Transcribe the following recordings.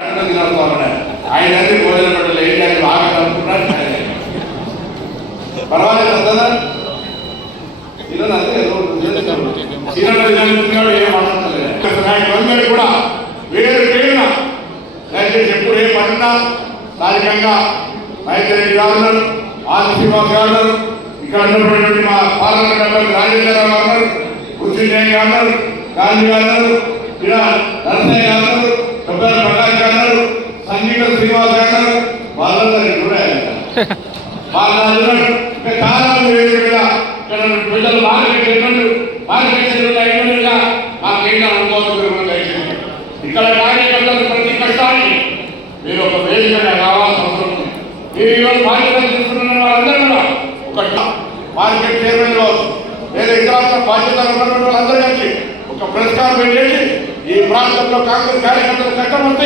ఆయన భోజనం పెట్టలే ఏంటి చేయాలి బాగా అనుకున్నాడు పర్వాలేదు ఈరోజు అంతే సీనియర్ ఏం మాట్లాడలేదు కూడా వేరు పేరున దయచేసి ఎప్పుడు ఏ పడినా స్థానికంగా మైత్రి గారు ఉన్నారు ఆది గారు ఉన్నారు ఇక్కడ ఉన్నటువంటి మా పార్లమెంట్ మెంబర్ రాజేంద్ర గారు ఉన్నారు కృష్ణయ్య గారు ఉన్నారు గాంధీ గారు ఉన్నారు ఇక్కడ నరసయ్య శ్రీనివాస్ కూడా వాళ్ళు ఇంకా చాలా మంది ఇక్కడ ఇక్కడ మార్కెట్ ఎటువంటి మార్కెట్ మాకు ఏం అనుకోవచ్చు ఇక్కడ కార్యకర్తలు ప్రతి కష్టాన్ని మీరు ఒక వేదికగా రావాల్సిన అవసరం ఉంది. మీరు ఈరోజు తీసుకున్న వాళ్ళందరూ కూడా ఒక మార్కెట్ చైర్మన్ కావచ్చు వేరే ఇతర బాధ్యత ఉన్నటువంటి వాళ్ళందరూ కలిసి ఒక ఈ ప్రాంతంలో కాంగ్రెస్ కార్యకర్తలు కష్టం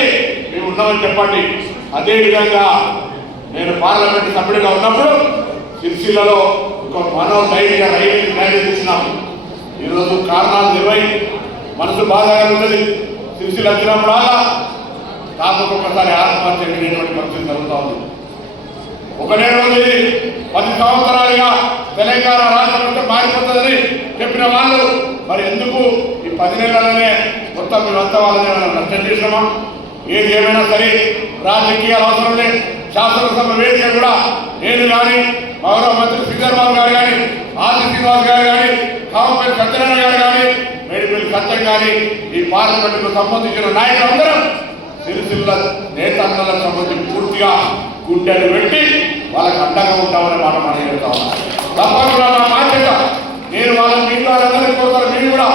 మేము ఉన్నామని చెప్పండి. అదేవిధంగా నేను పార్లమెంట్ సభ్యుడిగా ఉన్నప్పుడు సిరిసిల్లలో ఒక మనో ధైర్యంగా రైలు ర్యాలీ చేసినాము. ఈరోజు కారణాలు ఇరవై మనసు బాధగా ఉంటుంది సిరిసిల్ వచ్చినప్పుడు అలా ఒకసారి ఆత్మహత్య జరిగినటువంటి పరిస్థితి జరుగుతూ ఉంది. ఒకటే రోజు ఇది పది సంవత్సరాలుగా తెలంగాణ రాష్ట్రం మారిపోతుందని చెప్పిన వాళ్ళు మరి ఎందుకు ఈ పది నెలలనే మొత్తం మేమంతా వాళ్ళని ఏమైనా నష్టం చేసినామా? ఏది ఏమైనా సరే రాజకీయాలు అవసరం లేదు. శాసనసభ వేదిక కూడా నేను కానీ గౌరవ మంత్రి శ్రీధర్బాబు గారు కానీ ఆది శ్రీనివాస్ గారు కానీ కామపల్లి సత్యనారాయణ గారు కానీ మేడిపల్లి సత్యం కానీ ఈ పార్లమెంటుకు సంబంధించిన నాయకులందరం సిరిసిల్ల నేతలకు సంబంధించి పూర్తిగా గుండెలు పెట్టి వాళ్ళకి అండగా ఉంటామని మాట మనం చెప్తా ఉన్నాం. తప్పకుండా నా బాధ్యత. నేను వాళ్ళ మీ వాళ్ళందరికీ కోరుతాను మీరు కూడా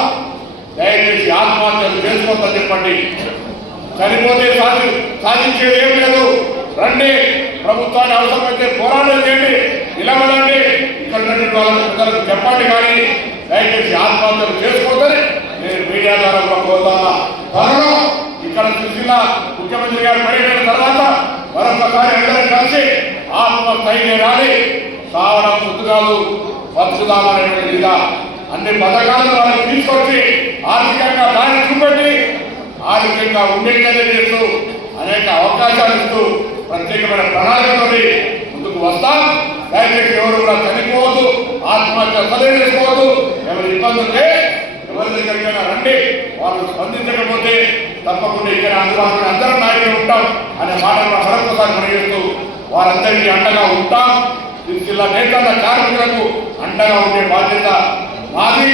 దయచేసి ఆత్మహత్యలు చేసుకోవద్దని చెప్పండి. చనిపోతే సాధి సాధించేది ఏం లేదు. రండి ప్రభుత్వాన్ని అవసరమైతే పోరాటం చేయండి నిలబడండి. ఇక్కడ ఉన్నటువంటి వాళ్ళ చెప్పండి కానీ దయచేసి ఆత్మహత్యలు చేసుకోవద్దని నేను మీడియా ద్వారా కూడా కోరుతాను త్వరలో ఇక్కడ చూసిన ముఖ్యమంత్రి గారు పర్యటన తర్వాత మరొకసారి అందరం కలిసి ఆత్మస్థైర్యం రాని సావడం పుస్తకాలు బతుకుదామనేటువంటి విధంగా అన్ని పథకాలను వాళ్ళకి తీసుకొచ్చి ఆర్థికంగా దాన్ని చూపెట్టి యొక్క ఉండేటట్టు చేస్తూ అనేక అవకాశాలు ఇస్తూ ప్రత్యేకమైన ప్రణాళికతో ముందుకు వస్తాం. దయచేసి ఎవరు కూడా చనిపోవద్దు ఆత్మహత్య సదయం ఎవరి ఇబ్బంది ఉంటే ఎవరి దగ్గరికైనా రండి. వాళ్ళు స్పందించకపోతే తప్పకుండా ఇక్కడ అందుబాటులో అందరం నాయకులు ఉంటాం అనే మాట మరొకసారి పనిచేస్తూ వారందరికీ అండగా ఉంటాం. జిల్లా నేతన్న కార్మికులకు అండగా ఉండే బాధ్యత మాది.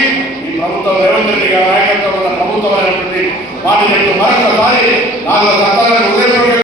ఈ ప్రభుత్వం రేవంత్ రెడ్డి గారు ಮಾಡಿದಕ್ಕೆ ಮಾತ್ರ ಸಾರಿ ನಾನು ಸರ್ಕಾರ